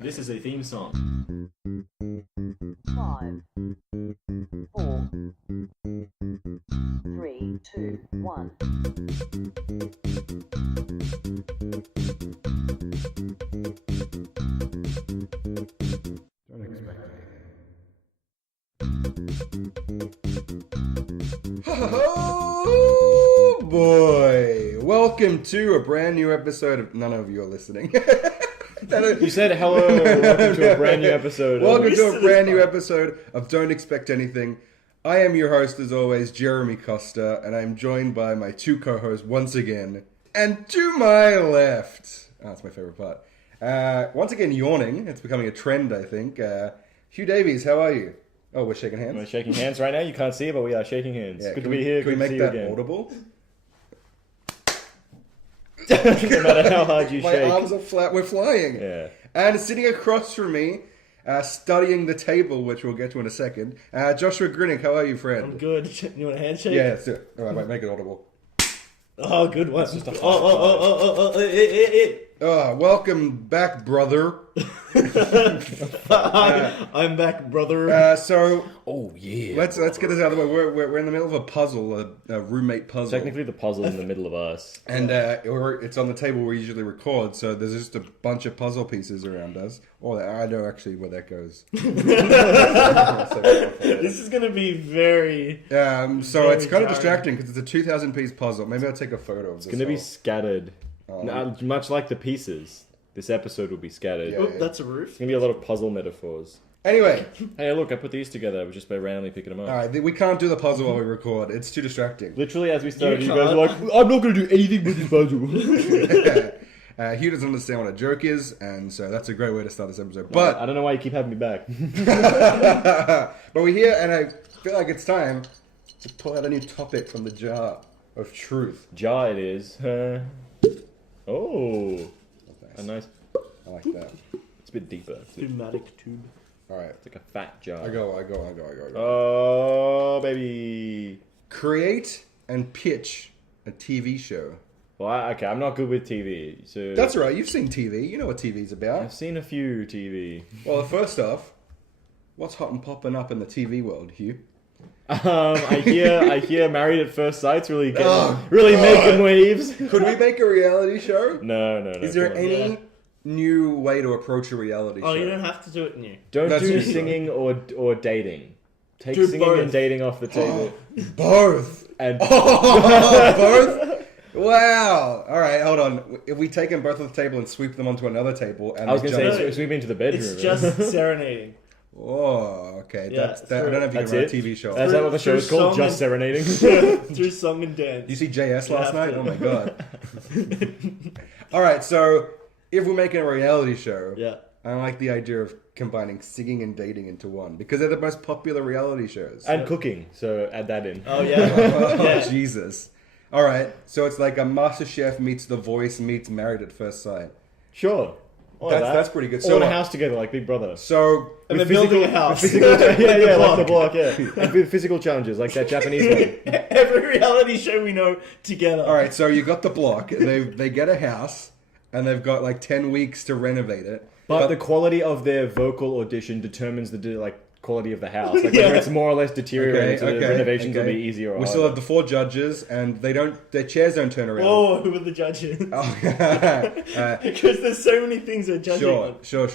This is a theme song. 5, 4, 3, 2, 1. Don't expect anything. Oh boy! Welcome to a brand new episode of... None of you are listening. You said hello, welcome to a brand new episode. Welcome to a brand new episode of Don't Expect Anything. I am your host, as always, Jeremy Costa, and I'm joined by my two co-hosts once again. And to my left... Oh, that's my favorite part. Once again, yawning. It's becoming a trend, I think. Hugh Davies, how are you? Oh, we're shaking hands? We're shaking hands right now. You can't see it, but we are shaking hands. Yeah, Good to be here. Can we Good make to see that you again. audible? No matter how hard you My shake. arms are flat. We're flying. Yeah. And sitting across from me, studying the table, which we'll get to in a second, Joshua Grinnick, how are you, friend? I'm good. You want a handshake? Yeah, let's do it. All right, mate, make it audible. Oh, good one. just a Welcome back, brother. I'm back, brother. So Oh, yeah. let's get this out of the way. We're in the middle of a puzzle, a roommate puzzle. Technically, the puzzle in the middle of us. And it's on the table we usually record, so there's just a bunch of puzzle pieces around us. Oh, I know actually where that goes. This is going to be very... So Very it's kind of jarring. distracting because it's a 2,000-piece puzzle. Maybe I'll take a photo of this. It's going to be whole- scattered. Much like the pieces. This episode will be scattered. Yeah. Oh, that's a roof. It's going to be a lot of puzzle metaphors. Anyway, Hey, look, I put these together just by randomly picking them up. all right, we can't do the puzzle while we record. It's too distracting. Literally, as we started, you You guys were like, can't. I'm not going to do anything with this puzzle. Hugh doesn't understand what a joke is, and so that's a great way to start this episode. I But don't know why you keep having me back. but we're here, and I feel like it's time to pull out a new topic from the jar of truth. Jar it is. Oh. That's A nice. nice... I like that. It's a bit deeper. It's Pneumatic tube. All right, like a fat jar. I go. Oh, baby. Create and pitch a TV show. Well, okay, I'm not good with TV, so... That's right. You've seen TV. You know what TV's I've about. seen a few TV. Well, first off, what's hot and popping up in the TV world, Hugh? I hear Married at First Sight's really getting, Oh, really God. making waves. Could we make a reality show? No. Is there come on. any Yeah. new way to approach a reality Oh, show? you don't have to do it new. Don't That's do usually- singing or dating. Take Do singing both. and dating off the table. Both. And Both? Wow. All right, hold on. If we take them both off the table and sweep them onto another table, and I was going jump- to say, sweep into the bedroom. It's just serenading. Oh, okay. Yeah, That's that. I don't know if you That's can run a it? TV show. Is that what the show is Through called? song Just Serenading? Through song and dance. You see JS You last have night? to. Oh my god. All right, so if we're making a reality show, Yeah. I like the idea of combining singing and dating into one because they're the most popular reality shows. And cooking, so add that in. Oh, yeah. Oh, Yeah. Jesus. All right, so it's like a Master Chef meets The Voice meets Married at First Sight. Sure. All That's pretty good. All So in a what? house together, like Big Brother. So And With they're building a physical- house. Physical, yeah, like the block. block, yeah. And with physical challenges, like that Japanese one. Every reality show we know together. all right, so you got the block. They get a house, and they've got like 10 weeks to renovate it. But the quality of their vocal audition determines the quality of the house. Like whether Yeah. it's more or less deteriorating, so the renovations will okay. be easier. Or We still have the 4 judges, and their chairs don't turn around. Whoa, who are the judges? Because there's so many things they're judging on. Sure.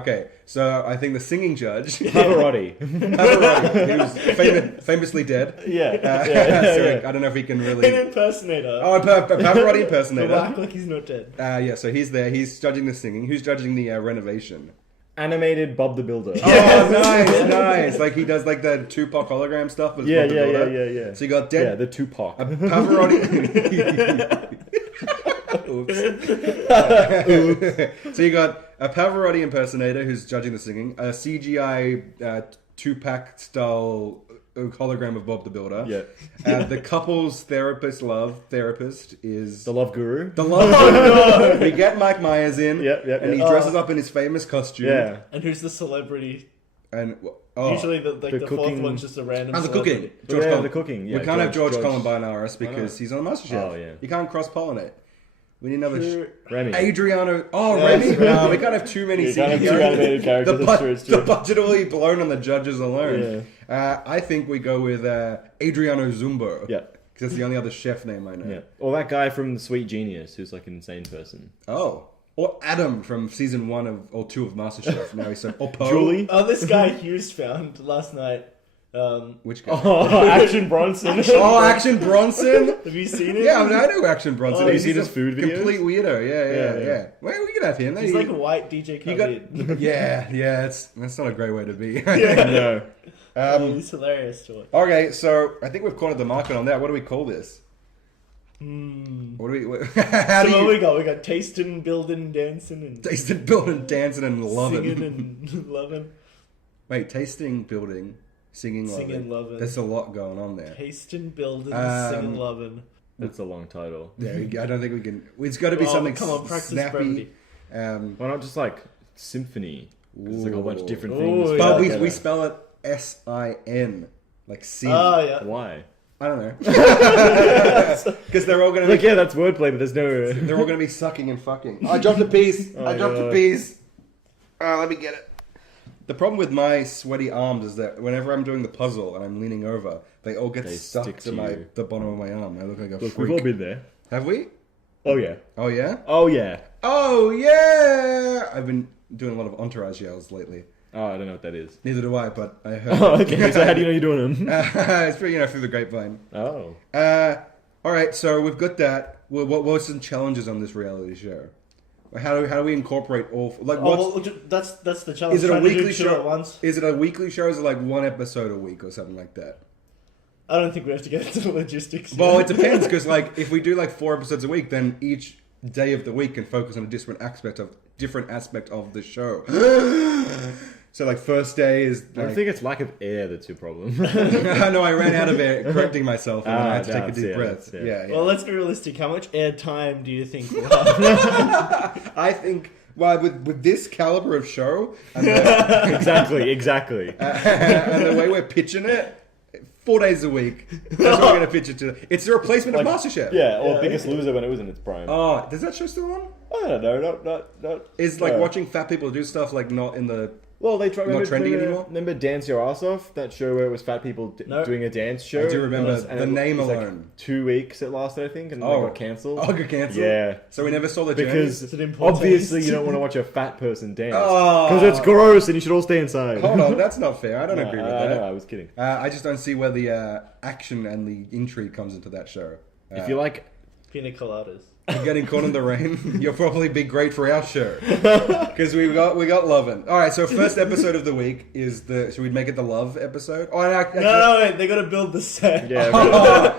Okay, so I think the singing judge, Pavarotti. who's famously dead. yeah. So I don't know if he can An really. impersonator. Oh, a Pavarotti He'll impersonator. act like he's not dead. Yeah, so he's there. He's judging the singing. Who's judging the renovation? Animated Bob the Builder. Oh, nice. Like he does like the Tupac hologram stuff. With Yeah. Bob the Builder. So you got Yeah, dead the Tupac. Pavarotti. So you got a Pavarotti impersonator who's judging the singing, a CGI Tupac style hologram of Bob the Builder. Yeah. The couple's love therapist is The Love Guru. the love. We get Mike Myers in, Yep, and he yep. dresses up in his famous costume. Yeah. And who's the celebrity? And Usually the fourth cooking- one's just a random and the celebrity. cooking. Yeah, the cooking. Yeah, we can't have George George. Columbine us because not? he's on MasterChef. Oh, yeah. You can't cross pollinate. We need another... Remy. Adriano... Oh, Yeah, Remy? it's Remy. No, we can't have too many You can't have CG two animated characters. The, That's true, it's the true. budget will be blown on the judges alone. I think we go with Adriano Zumbo. Yeah. Because that's the only other chef name I know. Yeah. Or that guy from Sweet Genius, who's like an insane person. Oh. Or Adam from season 1 or 2 of MasterChef. Now he's so... Or Poe. Julie? Oh, this guy Hughes found last night. Which guy? Oh, Action Bronson. Oh, Action Bronson? Have you seen it? Yeah, I mean, I know Action Bronson. Oh, Have you He's seen his a food videos? Complete weirdo. Yeah. Yeah. Well, we can have him. He's like a white DJ You Khaled. got, yeah, that's not a great way to be. No. He's hilarious to watch. Okay, so I think we've cornered the market on that. What do we call this? What do we? How So do what you we got? We got tasting, building, dancing, and tasting, building, dancing, and loving? singing and loving. Wait, tasting, building, singing, Singing, loving. There's a lot going on there. Tasting, building, Um, singing, loving. That's a long title. There we go. I don't think we can. It's got to be Oh, something come on, practice snappy. brevity. Why not just like symphony? It's like a whole bunch of different Ooh, things. yeah. But together. we spell it SIN, like sin. Oh, yeah. Why? I don't know. Because they're all gonna Like, be, yeah, that's wordplay, but there's no. they're all gonna be sucking and fucking. I dropped a piece. I dropped a God. piece. Let me get it. The problem with my sweaty arms is that whenever I'm doing the puzzle and I'm leaning over, they all get They stuck stick to to my you. the bottom of my arm. I look like a Look, freak. we've all been there. Have we? Oh yeah. Oh yeah. Oh yeah. Oh yeah. I've been doing a lot of entourage yells lately. Oh, I don't know what that is. Neither do I, but I heard. Oh, okay. So how do you know you're doing them? It's pretty, through the grapevine. Oh. All right, so we've got that. What were some challenges on this reality show? How do we incorporate all? Like, Oh, what's, well, that's the challenge. is it a Trying to do weekly two show? at once. Is it a weekly show? Or is it like one episode a week or something like that? I don't think we have to get into the logistics. Well, yet. it depends because like if we do like 4 episodes a week, then each day of the week can focus on a different aspect of the show. So like first day is I don't like, think it's lack of air that's your problem. no, I ran out of air correcting myself and then I had to take a that's- deep yeah, breath. that's- Yeah. Well, let's be realistic. How much air time do you think we'll have? I think well with this caliber of show and the, exactly. and the way we're pitching it, 4 days a week. That's what we're gonna pitch it to. It's the replacement of MasterChef. Yeah, or Yeah. Biggest Loser when it was in its prime. Oh, does that show still on? I don't know, not. Is like no. watching fat people do stuff like not in the. Well, they try. Not trendy anymore? Remember Dance Your Ass Off? That show where it was fat people No. doing a dance show. I do remember And the it name was like alone. 2 weeks it lasted, I think, and Oh. they got cancelled. Oh, got cancelled. Yeah. So we never saw the Because It's an important obviously taste. you don't want to watch a fat person dance. Oh. Because it's gross and you should all stay inside. Hold on, that's not fair. I don't No, agree with I that. know, I was kidding. I just don't see where the action and the intrigue comes into that show. If you like... Pina coladas. You're getting caught in the rain, you'll probably be great for our show. Because we got loving. Alright, so first episode of the week is the... Should we make it the love episode? Oh, No, wait. They got to build the set. Yeah,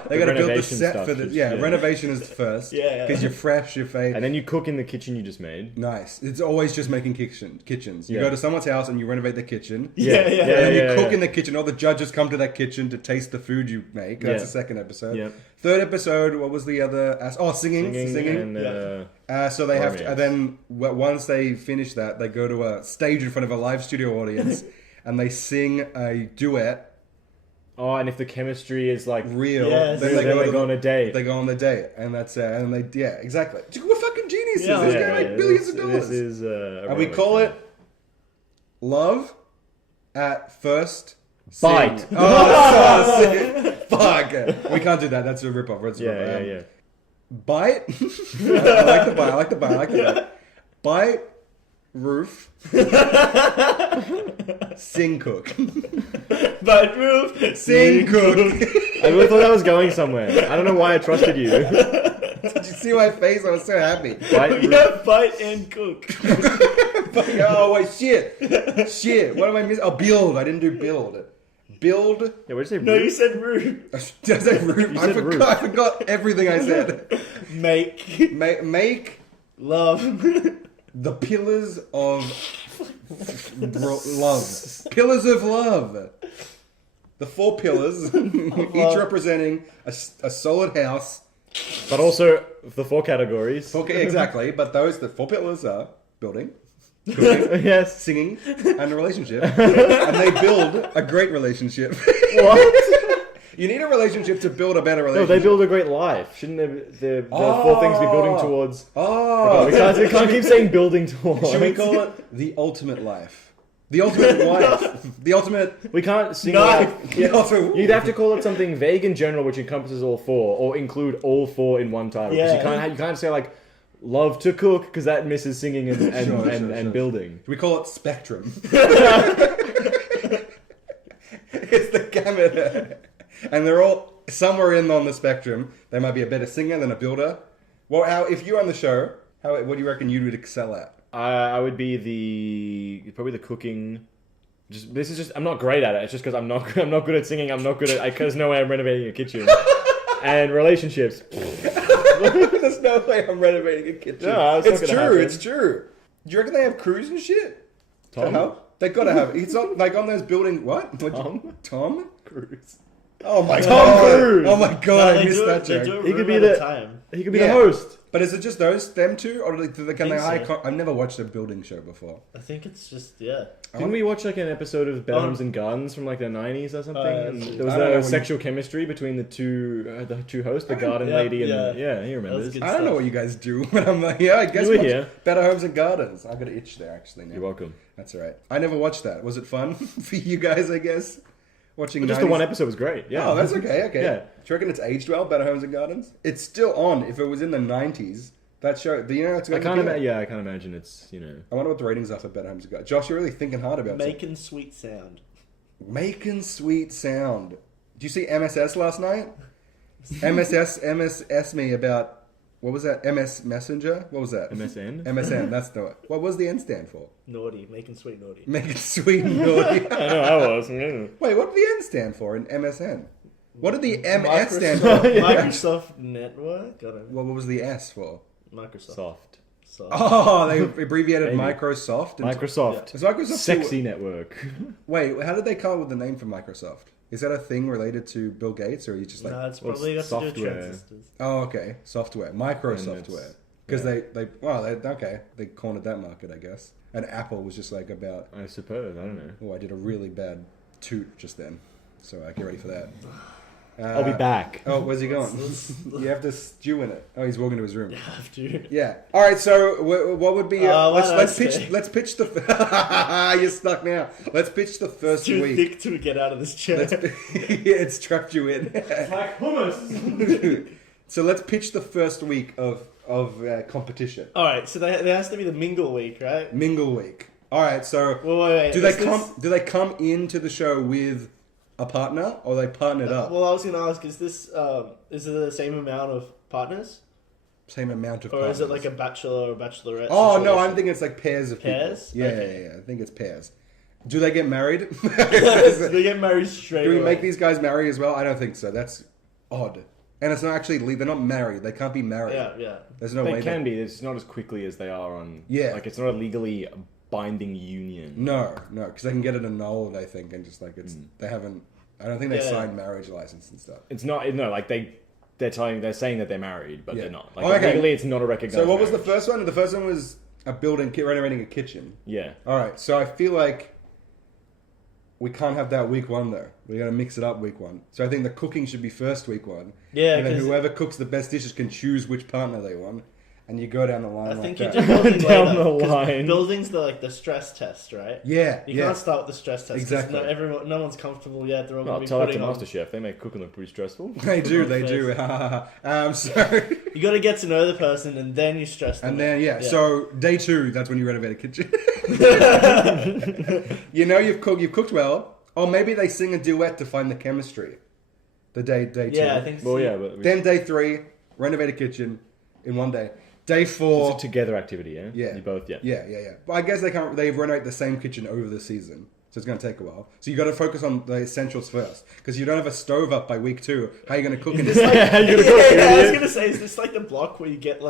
they got to build the renovation set stuff for the... is- Yeah, renovation is first. Yeah. Because you're fresh, you're fake. and then you cook in the kitchen you just made. Nice. It's always just making kitchens. You Yeah. go to someone's house and you renovate the kitchen. Yeah. And then you yeah, cook yeah. in the kitchen. All the judges come to that kitchen to taste the food you make. That's Yeah. the second episode. Yeah. Third episode, what was the other? Singing. And, So they have to, Romance. and then once they finish that, they go to a stage in front of a live studio audience and they sing a duet. oh, and if the chemistry is like... Real. Yes. Then Then they to go on a date. They go on the date, and that's and then they exactly. We're fucking geniuses. Yeah, This yeah, guy make billions of dollars. This is... And we call it Love at First Bite. Sing. Oh, that's so sick. Fuck. We can't do that. That's a rip-off. That's a rip-off. Yeah. Bite. I like the bite. Bite. Roof. Sing cook. But roof. Sing cook. I really thought that was going somewhere. I don't know why I trusted you. Did you see my face? I was so happy. Bite, Yeah, bite and cook. Oh wait, shit. What am I missing? Oh, build. I didn't do build. Build. Yeah, what did you say? No, you Roof? said roof. Did I say roof? You said roof. I forgot everything I said. Make Make love. the pillars of love. Pillars of love. The 4 pillars, each representing a solid house. But also the 4 categories. Okay, exactly. But the 4 pillars are building, cooking, Yes. singing, and a relationship. And they build a great relationship. What? You need a relationship to build a better No, relationship. they build a great life. Shouldn't the 4 things be building towards? Oh, We can't keep saying building towards. should we call it the ultimate life? The ultimate wife. The ultimate. We can't single out. The ultimate. You'd have to call it something vague in general, which encompasses all 4, or include all 4 in one title. 'Cause Yeah. you can't say like love to cook because that misses singing and Sure. building. We call it spectrum. It's the gamut, and they're all somewhere in on the spectrum. They might be a better singer than a builder. Well, if you're on the show, what do you reckon you would excel at? I would be probably the cooking. I'm not great at it. It's just because I'm not good at singing. I'm not good at. There's no way I'm renovating a kitchen. And relationships. There's no way I'm renovating a kitchen. No, it's not gonna happen. It's true. Do you reckon they have crews and shit to Tom? help? They gotta have. It's not like on those building. What? Tom? Cruise. Oh my Tom god! Cruise. Oh my god! No, I missed that they do joke. a He could room be at the- a time. He could be Yeah. the host. But is it just them two, or can they think hire? so. I've never watched a building show before. I think it's just yeah. Didn't we watch like an episode of Better Homes and Gardens from like the 90s or something? And I there was don't know a what sexual chemistry between the two hosts, the garden Yeah, lady and yeah. he remembers. good. I don't know stuff. what you guys do, but I'm like, yeah, I guess You were watch here. Better Homes and Gardens. I got an itch there actually now. You're welcome. That's all right. I never watched that. Was it fun for you guys? I guess watching. Just 90s? the one episode was great. Yeah. Oh, that's okay. Okay. Yeah. Do you reckon it's aged well? Better Homes and Gardens. It's still on. If it was in the 90s, that show. Do you know it's I going can't to be? imagine. Yeah, I can't imagine it's I wonder what the ratings are for Better Homes and Gardens. Josh, you're really thinking hard about it. Making sweet sound. Making sweet sound. Did you see MSS last night? MS me about what was that? MS Messenger? What was that? MSN. MSN. That's the. What was the N stand for? Naughty. Making sweet naughty. Making sweet and naughty. I know I was. Yeah. Wait, what did the N stand for in MSN? What did the MS stand for? Microsoft Network. Got it. What was the S for? Microsoft. Soft. Oh, they abbreviated Maybe. Microsoft. Microsoft. Is Microsoft Sexy network. Wait, how did they come up with the name for Microsoft? Is that a thing related to Bill Gates, or are you just like? No, it's well, probably got to do with software. transistors. Oh, okay, software, micro And software. it's- Because yeah. they cornered that market, I guess. And Apple was just like about. I suppose. I don't know. Oh, I did a really bad toot just then, so get ready for that. I'll be back. Oh, where's he going? You have to stew in it. Oh, he's walking to his room. Have to. Yeah. All right. So, what would be? Let's pitch. stay? Let's pitch the. You're stuck now. Let's pitch the first Too week. thick to get out of this chair. It's trapped you in. Like hummus. So let's pitch the first week of competition. All right, so there has to be the mingle week, right? Mingle week. All right. So Wait. do they come into the show with a partner, or they partnered up? Well, I was going to ask, is it the same amount of partners, Same amount of. or partners. is it like a bachelor or bachelorette? Oh no, situation? I'm thinking it's like pairs of Pairs? people. Yeah, Okay. yeah. I think it's pairs. Do they get married? They get married straight Do we away. make these guys marry as well? I don't think so. That's odd. And it's not actually they're not married. They can't be married. Yeah. There's no way. They can be. It's not as quickly as they are on. Yeah. Like it's not a legally binding union. No, because they can get it annulled. I think, and just like it's they haven't. I don't think they Yeah. signed marriage license and stuff. It's not. No, like they're saying that they're married, but Yeah. they're not. Like Oh, okay. legally, it's not a recognized. So what was the marriage. first one? The first one was a building, renovating a kitchen. Yeah. All right. So I feel like we can't have that week one though. We got to mix it up week one. So I think the cooking should be first week one. Yeah, And then 'cause whoever cooks the best dishes can choose which partner they want, and you go down the line I like think you that. do building Down later, the 'cause line. Building's the stress test, right? Yeah, You yeah. can't start with the stress test. 'cause Exactly. No one's comfortable yet. They're all No, going to be tell that to putting on. Mm-hmm. MasterChef. They make cooking look pretty stressful. They do, on they the do. So, You got to get to know the person, and then you stress them. and then out. so day 2, that's when you renovate a kitchen. You know you've cooked well. Or maybe they sing a duet to find the chemistry. The day 2. Yeah, I think so. Well, yeah, but Then day 3, renovate a kitchen in one day. Day 4, it's a together activity. Yeah. Yeah. You both. Yeah. yeah. But I guess they renovate the same kitchen over the season. So it's going to take a while. So you got to focus on the essentials first. Because you don't have a stove up by week 2. How are you going to cook in this? Yeah, you gotta Yeah, cook, I was idiot. gonna say, is this like the block where you get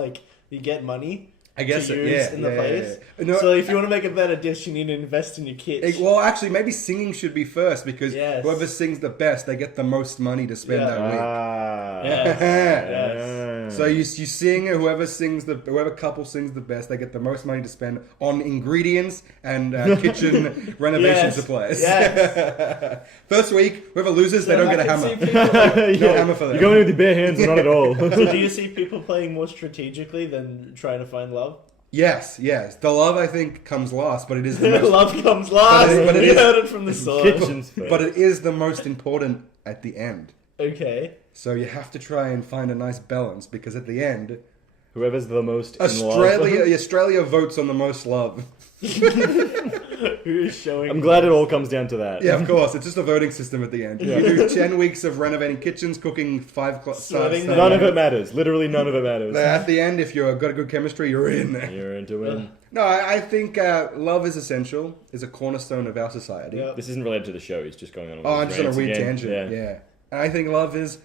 money? I guess to so, use yeah, in the yeah, place. yeah. No, So if you want to make a better dish, you need to invest in your kits. well, actually, maybe singing should be first because Yes. whoever sings the best, they get the most money to spend Yeah. that week. Ah. Yes. Yeah. Yes. So you sing, whoever couple sings the best, they get the most money to spend on ingredients and kitchen renovation Yes. supplies. Yes. First week, whoever loses, they don't get a hammer. Yeah. No hammer for them. You're going in with your bare hands, or not at all. So do you see people playing more strategically than trying to find love? Yes. The love, I think, comes last, but it is the most. Love comes last. But it You is- heard it from the source. Kitchens first. But it is the most important at the end. Okay. So you have to try and find a nice balance because at the end, Whoever's the most in love. Australia votes on the most love. Who is showing? I'm glad it all comes down to that. Yeah, of course. It's just a voting system at the end. You do 10 weeks of renovating kitchens, cooking 5 stars. Sweating None of it matters. Literally none of it matters. At the end, if you've got a good chemistry, you're in. You're into it. No, I think love is essential, is a cornerstone of our society. Yeah. This isn't related to the show. He's just going on. Oh, I'm just on a rants weird again. tangent. Yeah. And I think love is,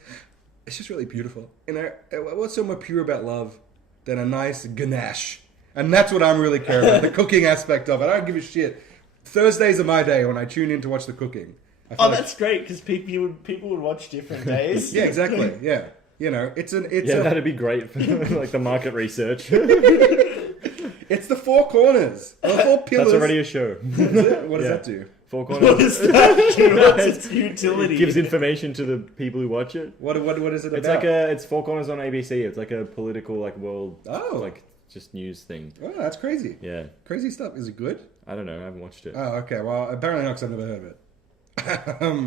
it's just really beautiful. You know, what's so more pure about love than a nice ganache? And that's what I'm really care about, the cooking aspect of it. I don't give a shit. Thursdays are my day when I tune in to watch the cooking. I feel Oh, like- that's great because people would watch different days. Yeah, exactly. Yeah. You know, it's Yeah, that'd be great for like the market research. it's the 4 corners. The 4 pillars. That's already a show. Is it? What does Yeah. that do? 4 What corners. is that? What's its utility? It gives information to the people who watch it. What is it It's about? like it's 4 corners on ABC. It's like a political world like just news thing. Oh, that's crazy. Yeah. Crazy stuff. Is it good? I don't know. I haven't watched it. Oh, okay. Well, apparently not, because I've never heard of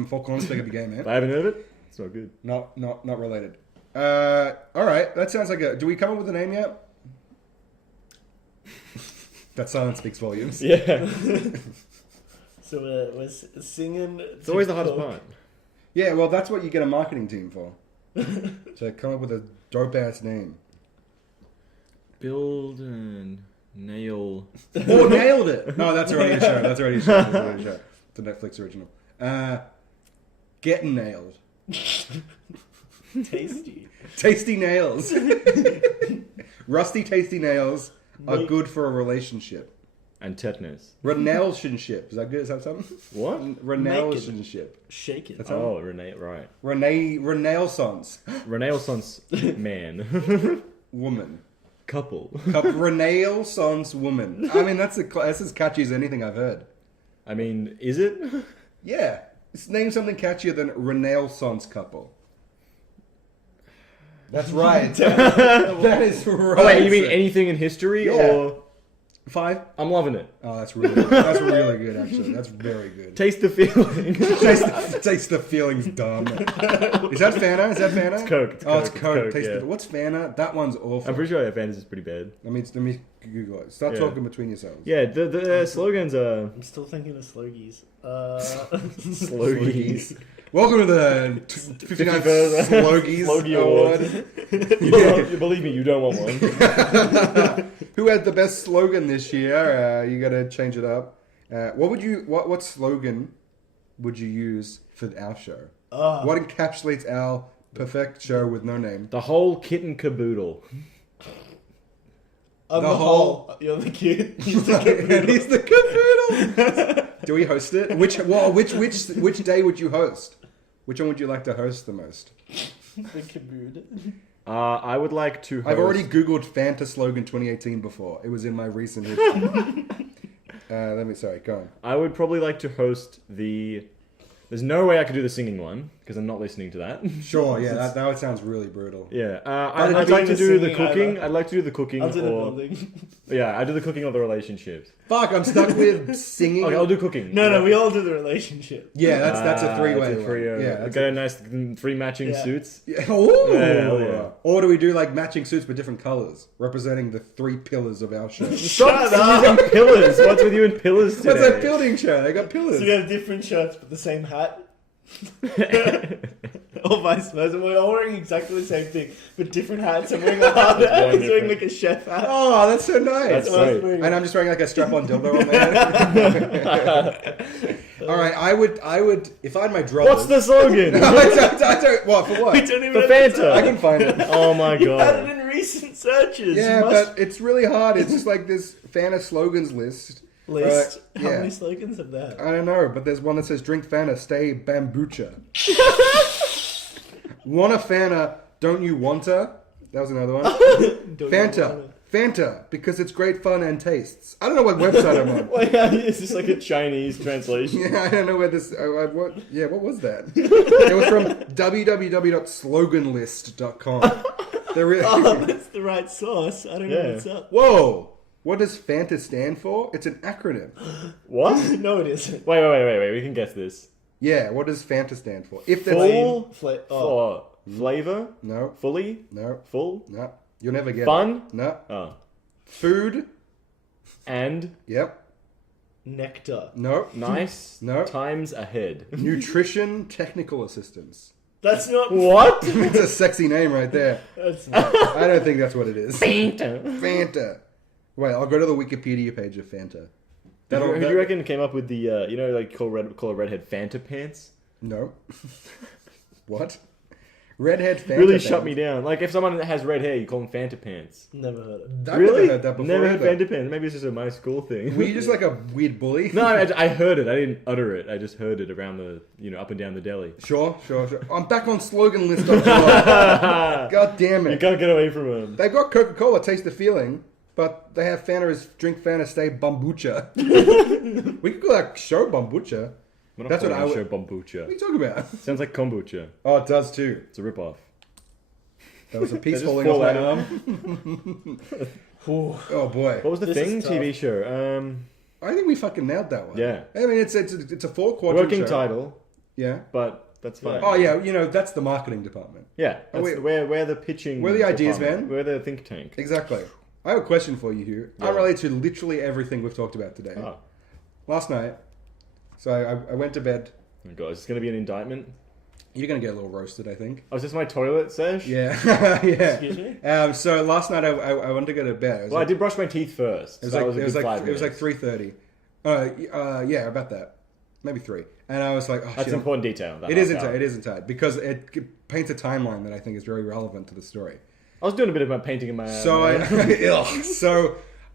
it. 4 corners, pick up your game, If man. I haven't heard of it, it's not good. Not related. All right. That sounds like a. Do we come up with a name yet? That silence speaks volumes. Yeah. So we're singing. It's always the hardest part. Yeah. Well, that's what you get a marketing team for. To come up with a dope ass name. Build and nail. Oh, nailed it! No, that's already a show. That's already a show. It's a Netflix original. Getting nailed. Tasty. Tasty nails. Rusty, tasty nails are Make- good for a relationship. And tetanus. Relationship. Is that good? Is that something? What? Relationship. Shake it. Oh, Renee, right. Renaissance. Renaissance man. Woman. Couple. Renaissance woman. I mean, that's as catchy as anything I've heard. I mean, is it? Yeah. Name something catchier than Renaissance couple. That's right. That is right. Oh, wait, you mean anything in history Yeah. or 5? I'm loving it. Oh, that's really good, actually. That's very good. Taste the feeling. Taste the feelings dumb. Is that Fanta? Is that Fanta? It's Coke. It's Oh, it's Coke. Coke. It's Coke, Taste yeah. What's Fanta? That one's awful. I'm pretty sure Fantasy is pretty bad. Let me Google it. Start Yeah. talking between yourselves. Yeah, the slogans are I'm still thinking of slogies. slogies. Welcome to the 59th 51st Slogies Slogie Award. You don't, believe me, you don't want one. Who had the best slogan this year? You got to change it up. What slogan would you use for our show? What encapsulates our perfect show with no name? The whole kit and caboodle. On The the whole- whole, you're the kid. He's the And he's the caboodle. Do we host it? Which day would you host? Which one would you like to host the most? The caboodle. I would like to host... I've already Googled Fanta slogan 2018 before. It was in my recent history. Go on. I would probably like to host the... There's no way I could do the singing one, because I'm not listening to that. Sure, yeah, that sounds really brutal. Yeah. I'm I'd doing like to the do the singing cooking. either. I'd like to do the cooking I'll do the or... building. Yeah, I do the cooking or the relationships. Fuck, I'm stuck with singing. Okay, I'll do cooking. No, we all do the relationship. Yeah, that's a It's three-way a one. three, Yeah, I've got a nice 3 matching Yeah. suits. yeah. Ooh. Yeah, hell yeah. Or do we do like matching suits but different colors, representing the 3 pillars of our show? Stop Shut up. using pillars. What's with you and pillars today? What's that building show? They got pillars. So we have different shirts but the same hat. Or vice versa. We're all wearing exactly the same thing, but different hats. I'm wearing a hard hat. one He's wearing different. like a chef hat. Oh, that's so nice. That's So I was great. wearing- And I'm just wearing like a strap-on dildo on my head. All right, I would if I had my druthers. What's the slogan? I don't. What for what? We don't even The have to Fanta. say- I can find it. Oh my You had it god. in recent searches. Yeah, You must but it's really hard. It's just like this Fanta slogans list. list. How yeah. many slogans have that? I don't know, but there's one that says "Drink Fanta, stay bambucha." Want a Fanta? Don't you want her? That was another one. Don't Fanta. Fanta, because it's great fun and tastes. I don't know what website I'm on. Wait, is this like a Chinese translation? Yeah, I don't know where this... what was that? It was from www.sloganlist.com. They're really... Oh, that's the right source. I don't know Yeah. what's up. Whoa! What does Fanta stand for? It's an acronym. What? No, it isn't. Wait. We can guess this. Yeah, what does Fanta stand for? If that's... Full Oh. flavor? No, Fully? no, Full? no. You'll never get Fun? it. No. Oh. Food? And Yep. Nectar. No. nice No. times ahead. Nutrition technical assistance. That's not... What? It's a sexy name right there. That's I don't think that's what it is. Fanta. Fanta. Wait, I'll go to the Wikipedia page of Fanta. Who do you reckon came up with the, call a redhead Fanta pants? No. What? Redhead Fanta Really pants? shut me down. Like, if someone has red hair, you call them Fanta pants. never heard of. I've Really? never heard that before. Never heard either. Fanta pants. Maybe it's just a my school thing. Were you just like a weird bully? No, I heard it. I didn't utter it. I just heard it around the, up and down the deli. Sure. I'm back on sloganlist.com. God damn You it. can't get away from them. They've got Coca-Cola, Taste the Feeling, but they have Fanta as Drink Fanta, Stay Bambucha. We could call that show Bambucha. We're not That's what calling I the would- show kombucha. What are you talking about? Sounds like kombucha. Oh, it does too. It's a ripoff. That was a piece They just falling off fall my out. arm. Ooh. Oh boy. What was the This thing? is tough. TV show? I think we fucking nailed that one. Yeah. I mean, it's a 4-quadrant Working show. title, Yeah. but that's fine. Oh yeah, that's the marketing department. Yeah, that's wait. we're the pitching. We're the ideas department. man. We're the think tank. Exactly. I have a question for you, Hugh. Yeah. Unrelated to literally everything we've talked about today. Oh, Last night, so I went to bed. oh God, is this going to be an indictment? You're gonna get a little roasted, I think. Oh, is this my toilet sesh? Yeah, yeah. Excuse me? So last night I wanted to go to bed. It was Well, I like, did brush my teeth first. it was so like that was a it was good like 5 it was like minutes. 3:30. Yeah, about that. Maybe 3. And I was like, oh, That's shit, an important detail. that It half isn't. hour. It isn't tight because it paints a timeline that I think is very relevant to the story. I was doing a bit of my painting in my. So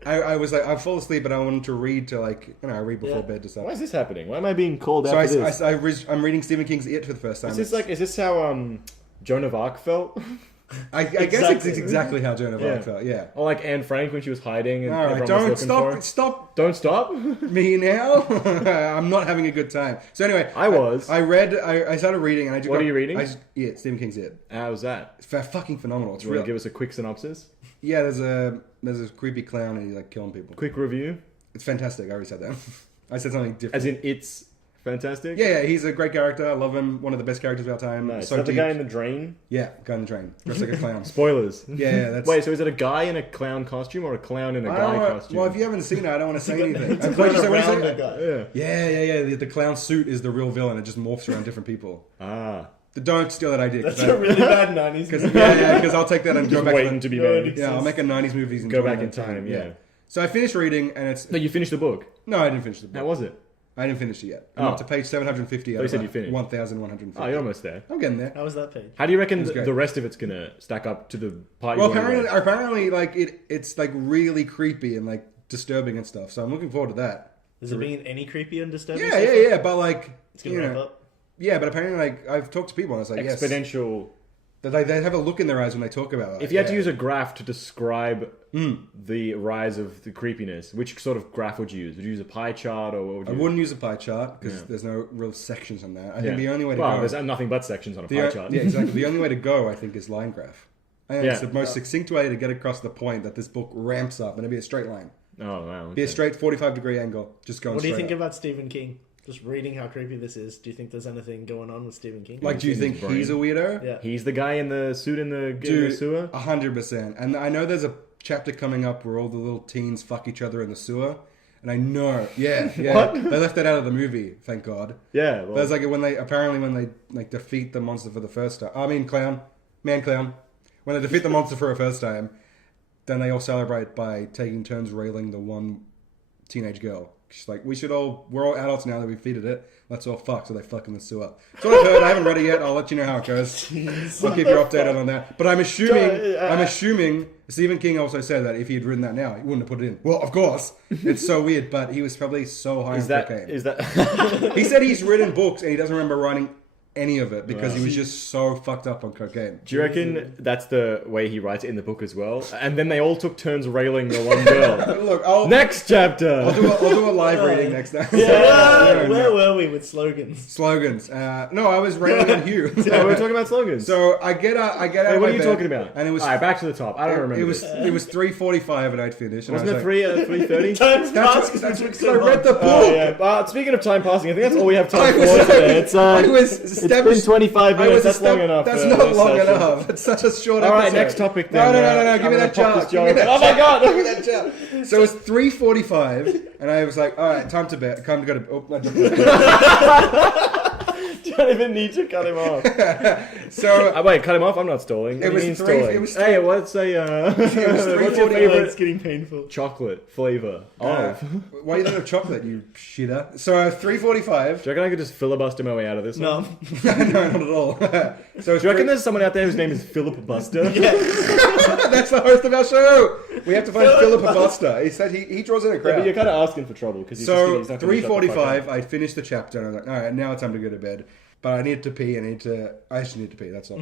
I was like, I fall asleep, but I wanted to read to I read before Yeah. bed to stuff. Why is this happening? Why am I being called out So for this? I'm reading Stephen King's It for the first time. Is this how Joan of Arc felt? I guess it's Exactly. exactly how Joan of Arc felt. Yeah. Or like Anne Frank when she was hiding and All right, everyone was don't looking for her? stop Don't stop. me now. I'm not having a good time. So anyway, I was. I started reading and I just What are you reading? Stephen King's It. How's that? It's fucking phenomenal. It's Do you want real. to give us a quick synopsis? Yeah, there's a creepy clown and he's like killing people. Quick review. It's fantastic. I already said that. I said something different. As in, it's fantastic. Yeah, he's a great character. I love him. One of the best characters of our time. Nice. So Is that the deep. guy in the drain? Yeah, guy in the train. Dressed like a clown. Spoilers. Yeah, that's. Wait, so is it a guy in a clown costume or a clown in a I guy don't wanna- costume? well, if you haven't seen it, I don't want to say anything. It's What going did you say? What did you around say? the guy. yeah. Yeah. The clown suit is the real villain. It just morphs around different people. Ah. Don't steal that idea. That's a really bad 90s movie. Because I'll take that and go Just back. waiting to be No, made. Yeah, I'll make a 90s movies and Go back in time, yeah. So I finished reading and it's... No, you finished the book. No, I didn't finish the book. How was it? I didn't finish it yet. I'm Oh. up to page 750 out you of said you finished. 1,150. Oh, you're almost there. I'm getting there. How was that page? How do you reckon It's great. the rest of it's gonna stack up to the part? Well, you wanna read? apparently, like it's like really creepy and like disturbing and stuff. So I'm looking forward to that. Has it been any creepy and disturbing? Yeah, so yeah, far? yeah. But like, It's gonna you wrap know, up. yeah. But apparently, like I've talked to people and it's like, yes, Exponential. that they have a look in their eyes when they talk about it. If you had to use a graph to describe the rise of the creepiness, which sort of graph would you use? Would you use a pie chart or what would I you? wouldn't use a pie chart because Yeah. there's no real sections on that. I Yeah. think the only way to well, go, there's nothing but sections on a the, pie chart. yeah, exactly. The only way to go, I think, is line graph. And it's Yeah. the most succinct way to get across the point that this book ramps up, and it'll be a straight line, Oh wow. be a okay. straight 45-degree angle, just going. What do you straight think up. about Stephen King? Just reading how creepy this is. Do you think there's anything going on with Stephen King? Like, do you in think his brain. he's a weirdo? Yeah. He's the guy in the suit in the Dude, sewer. 100%. And I know there's a chapter coming up where all the little teens fuck each other in the sewer. And I know, yeah. What? They left that out of the movie, thank God. Yeah. Well, There's like when they like defeat the monster for the first time. I mean, clown. When they defeat the monster for a first time, then they all celebrate by taking turns railing the one teenage girl. She's like, we're all adults now that we've defeated it. Let's all fuck. So they fuck in the sewer. So I've heard. I haven't read it yet. I'll let you know how it goes. I'll keep you updated on that. But I'm assuming Stephen King also said that if he had written that now, he wouldn't have put it in. Well, of course. It's so weird, but he was probably so high on cocaine. is that He said he's written books and he doesn't remember writing any of it because he was just so fucked up on cocaine. Do you reckon that's the way he writes it in the book as well? And then they all took turns railing the one girl. Look, Next chapter! I'll do a live reading next time. Where were we with slogans? Slogans. No, I was railing on Hugh. Yeah, we were talking about slogans. So I get out. Wait, of what my are you bed, talking about? And it was Alright, back to the top. I don't remember. It was 3:45 and I'd finished. And Wasn't I it was 3 at 3:30? Time's That's passed what- that's because what- I read the book. Oh yeah. But speaking of time passing, I think that's all we have time for was- today. It's it's been 25 minutes. That's long enough. That's for not this long session. enough. It's such a short All episode. right, next topic then. No. Give I'm me gonna that pop jar. this Give me that Oh my jar. god! Give me that jar. So it's 3:45, and I was like, all right, time to bed. Time to go to. Oh, I jumped Don't even need to cut him off. So Wait, cut him off? I'm not stalling. It What do was you mean three- stalling? it was Hey, what's a what's your 3:40. favorite It's getting painful. chocolate flavor of? why do you think of chocolate, you shitter? So 3:45. Do you reckon I could just filibuster my way out of this one? No. No, not at all. So it's Do you reckon there's someone out there whose name is Philip Buster? that's the host of our show. We have to find Philip Buster. He said he draws in a Yeah, but crowd. you're kind of asking for trouble because So 3:45, I finished the chapter, and I was like, all right, now it's time to go to bed. But I need to pee. I actually need to pee. That's all.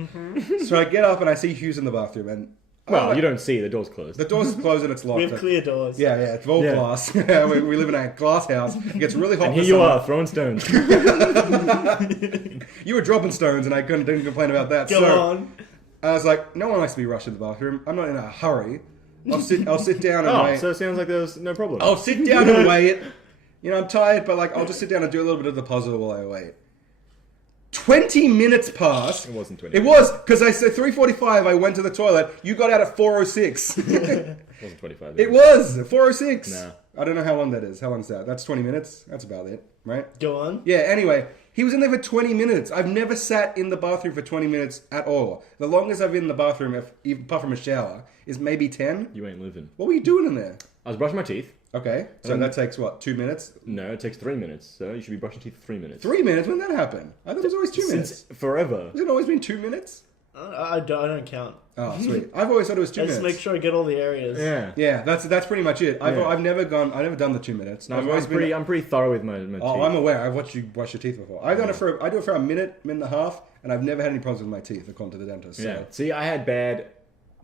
So I get up and I see Hugh's in the bathroom, and Well, you don't see the door's closed. the door's closed and it's locked. We have clear doors. Yeah, it's all Yeah. glass. we live in a glass house. It gets really hot. And in here the you summer. are throwing stones. You were dropping stones, and I didn't complain about that. Go so on. I was like, no one likes to be rushed to the bathroom. I'm not in a hurry. I'll sit down and Oh, wait. so it sounds like there's no problem. I'll sit down and wait. You know, I'm tired, but I'll just sit down and do a little bit of the puzzle while I wait. 20 minutes passed. It wasn't 20 It was, because I said 3:45, I went to the toilet. You got out at 4:06. It wasn't 25. It was 4:06. Nah. I don't know how long that is. How long is that? That's 20 minutes. That's about it, right? Go on. Yeah, anyway, he was in there for 20 minutes. I've never sat in the bathroom for 20 minutes at all. The longest I've been in the bathroom, apart from a shower, is maybe 10. You ain't living. What were you doing in there? I was brushing my teeth. Okay, so that takes, what, 2 minutes? No, it takes 3 minutes. So you should be brushing teeth for 3 minutes. 3 minutes? When did that happen? I thought it was always 2 minutes. Since forever. Has it always been 2 minutes? I don't count. Oh, sweet. I've always thought it was 2 I minutes. just make sure I get all the areas. Yeah. Yeah, that's pretty much it. Yeah. I've never done the 2 minutes. No, I've always been. I'm pretty thorough with my teeth. Oh, I'm aware. I've watched you brush your teeth before. I've done it I do it for a minute and a half, and I've never had any problems with my teeth, according to the dentist. Yeah. So. See, I had bad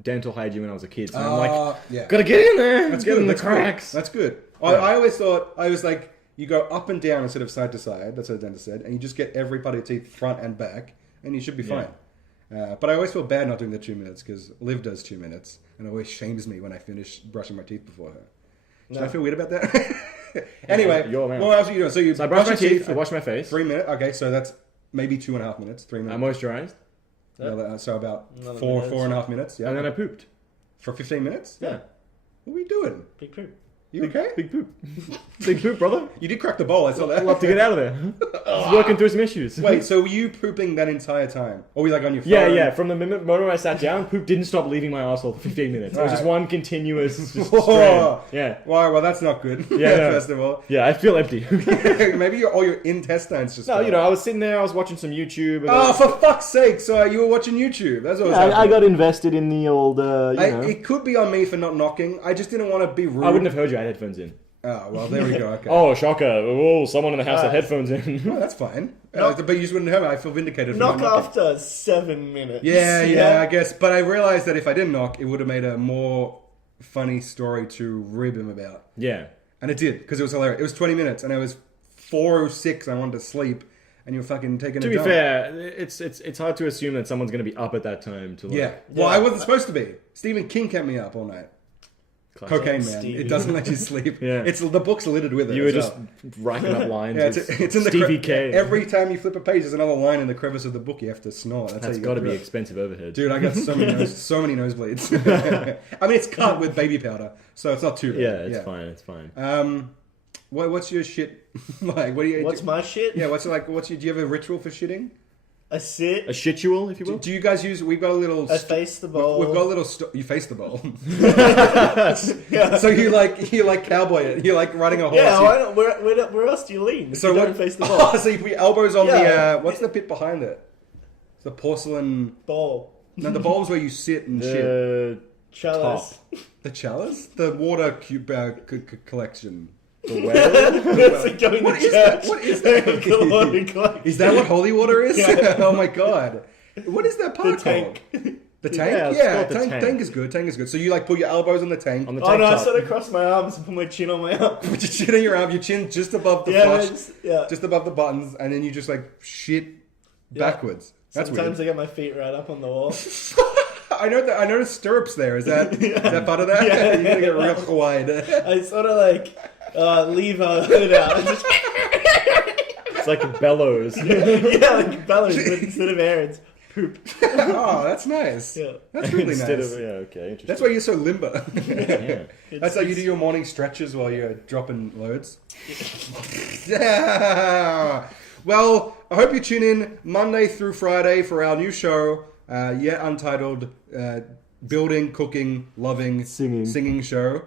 dental hygiene when I was a kid, so I'm like, yeah. gotta get in there. That's get good. in the That's good. cracks. That's good. Yeah. I always thought I was like, you go up and down instead of side to side. That's what the dentist said, and you just get every part of your teeth front and back, and you should be fine. But I always feel bad not doing the 2 minutes because Liv does 2 minutes, and it always shames me when I finish brushing my teeth before her. Should I feel weird about that? Anyway, you're man. what else are you doing? So you So I brush my your teeth, I for wash my face, 3 minutes. Okay, so that's maybe 2.5 minutes. 3 I minutes. moisturized, So about Another 4.5 minutes. Yeah. and then I pooped. For 15 minutes. Yeah. What were you doing? Big poop. You okay? Big poop. Big poop, brother. You did crack the bowl. I saw that. I'd love to get out of there. I was working through some issues. Wait, so were you pooping that entire time? Or were you like on your phone? Yeah. From the moment I sat down, poop didn't stop leaving my asshole for 15 minutes. It was just Right. one continuous just Whoa. strand. Yeah. Well, that's not good. Yeah, no. First of all. Yeah, I feel empty. Maybe all your intestines just No, fell you know, out. I was sitting there, I was watching some YouTube. And Oh, for fuck's sake. So you were watching YouTube. That's what was I happening. got invested in the old, It could be on me for not knocking. I just didn't want to be rude. I wouldn't have heard you, I had headphones in. Oh, well, there we go. Okay. Oh, shocker. Oh, someone in the house had headphones in. Oh, that's fine. Knock- But you just wouldn't have it. I feel vindicated for Knock not knocking. after 7 minutes. Yeah, I guess. But I realized that if I didn't knock, it would have made a more funny story to rib him about. Yeah. And it did, because it was hilarious. It was 20 minutes, and it was 4:06. I wanted to sleep, and you were fucking taking To a be dump. fair, it's hard to assume that someone's going to be up at that time to like... Yeah. Well, I wasn't supposed to be. Stephen King kept me up all night. Classic. Cocaine Man. Stevie. It doesn't let you sleep. Yeah. It's the book's littered with it. You were as just well. racking up lines. Yeah, with it's in the Stevie K. Every time you flip a page, there's another line in the crevice of the book you have to snort. That's how That's you got to get be through it. expensive overhead. Dude, I got so many nosebleeds. I mean, it's cut with baby powder, so it's not too bad. Yeah, it's fine. It's fine. What's your shit like? What do you? What's my shit? Yeah, what's like? Do you have a ritual for shitting? I sit. A shitual, if you will. Do you guys use? We've got a little. I face the bowl. We've got a little. You face the bowl. Yeah. So you like cowboy it. You're like riding a horse. Yeah, You- why not, where else do you lean? So you what? don't face the ball. Oh, so you put your elbows on Yeah. the. What's the bit behind it? It's the porcelain. Bowl. No, the bowl's where you sit and shit. The Chalice. The chalice, the water cube collection. The well? It's like going What to is church. that? What is that? Is that what holy water is? Yeah. Oh my god. What is that part The tank. called? The tank? Yeah, it's Yeah, called the tank, tank. tank is good. Tank is good. So you like put your elbows on the tank. On the Oh tank no, I top. sort of crossed my arms and put my chin on my arm. Put your chin on your arm, your chin just above the Yeah, flush, yeah. just above the buttons, and then you just like shit backwards. That's Sometimes weird. I get my feet right up on the wall. I know that. I noticed stirrups there. Is that part of that? Yeah. You're gonna get real wide. I sort of like leave a hood out. And just, It's like bellows. yeah, like bellows, but instead of air, it's poop. Oh, that's nice. Yeah. That's really Instead nice. of, yeah, okay, interesting. That's why you're so limber. Yeah. That's how you do your morning stretches while you're dropping loads. Yeah. Well, I hope you tune in Monday through Friday for our new show, yet untitled Building, Cooking, Loving, Singing Show.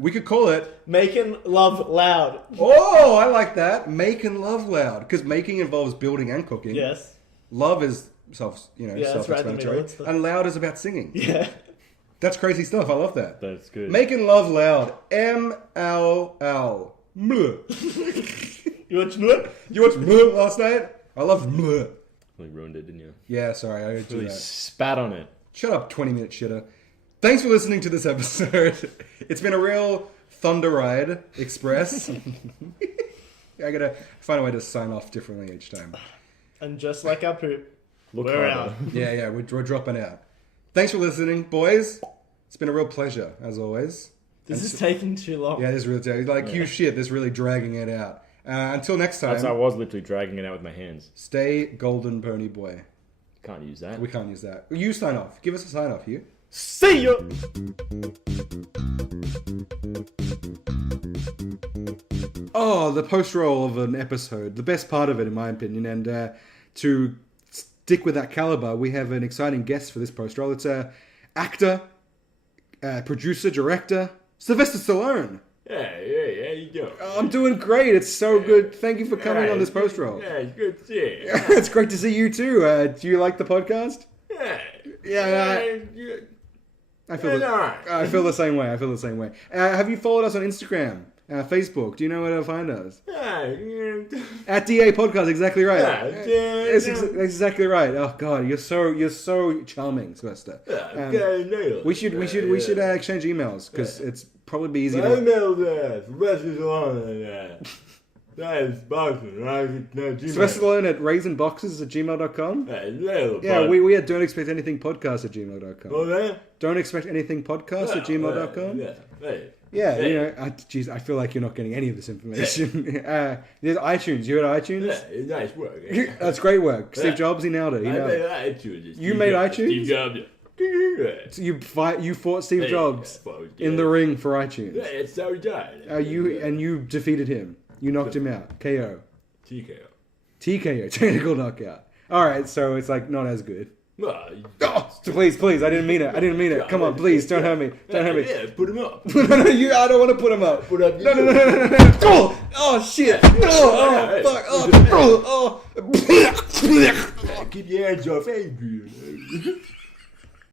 We could call it, Making love loud. oh, I like that, Making Love Loud, because making involves building and cooking. Yes. Love is it's right in the middle. self-explanatory, It's the- and loud is about singing. Yeah. That's crazy stuff. I love that. That's good. Making Love Loud. MLL. Mleh. You want to You watched Mleh last night? I loved Mleh. Really ruined it, didn't you? Yeah, sorry, I do Really that. spat on it. Shut up, 20-minute shitter. Thanks for listening to this episode. It's been a real thunder ride express. I gotta find a way to sign off differently each time. And just like our poop, Look we're harder. out. Yeah, we're dropping out. Thanks for listening, boys. It's been a real pleasure, as always. This is taking too long. Yeah, this is really like you shit. This is really dragging it out. Until next time, That's I was literally dragging it out with my hands. stay golden, pony boy. Can't use that. We can't use that. You sign off. Give us a sign off, Hugh. See ya! Oh, the post roll of an episode, the best part of it, in my opinion. And to stick with that caliber, we have an exciting guest for this post roll. It's a actor, producer, director, Sylvester Stallone. Yeah, you go. I'm doing great. It's so good. Thank you for coming on this post roll. Yeah, it's good to see you. It's great to see you too. Do you like the podcast? Yeah, I feel I feel the same way. I feel the same way. Have you followed us on Instagram, Facebook? Do you know where to find us? At DA Podcast. Exactly right. That's exactly right. Oh God, you're so charming, Sylvester. We should exchange emails because it's probably be easier. My To... email there. Sylvester Stallone. That is Boston, right? No, Sylvester Stallone at raisinboxes@gmail.com. Yeah, We had don't expect anything podcast at gmail.com. Oh, yeah? Don't expect anything podcast at gmail.com. Yeah, you know, I feel like you're not getting any of this information. There's iTunes. You at iTunes? Yeah, nice work. That's great work. Steve Jobs, he nailed it. He I nailed made it. iTunes. You made iTunes? Steve Jobs. So you fought Steve Jobs in the ring for iTunes. Yeah, it's so done. You defeated him. You knocked him out. KO. TKO. TKO. Technical knockout. All right, so it's like not as good. Well, Oh, please, I didn't mean it. Come on, please, don't hurt me. Don't hurt me. Yeah, put him up. No, I don't want to put him up. Put up. No. Oh, shit. Oh, fuck. Oh. Keep your hands off Adrian.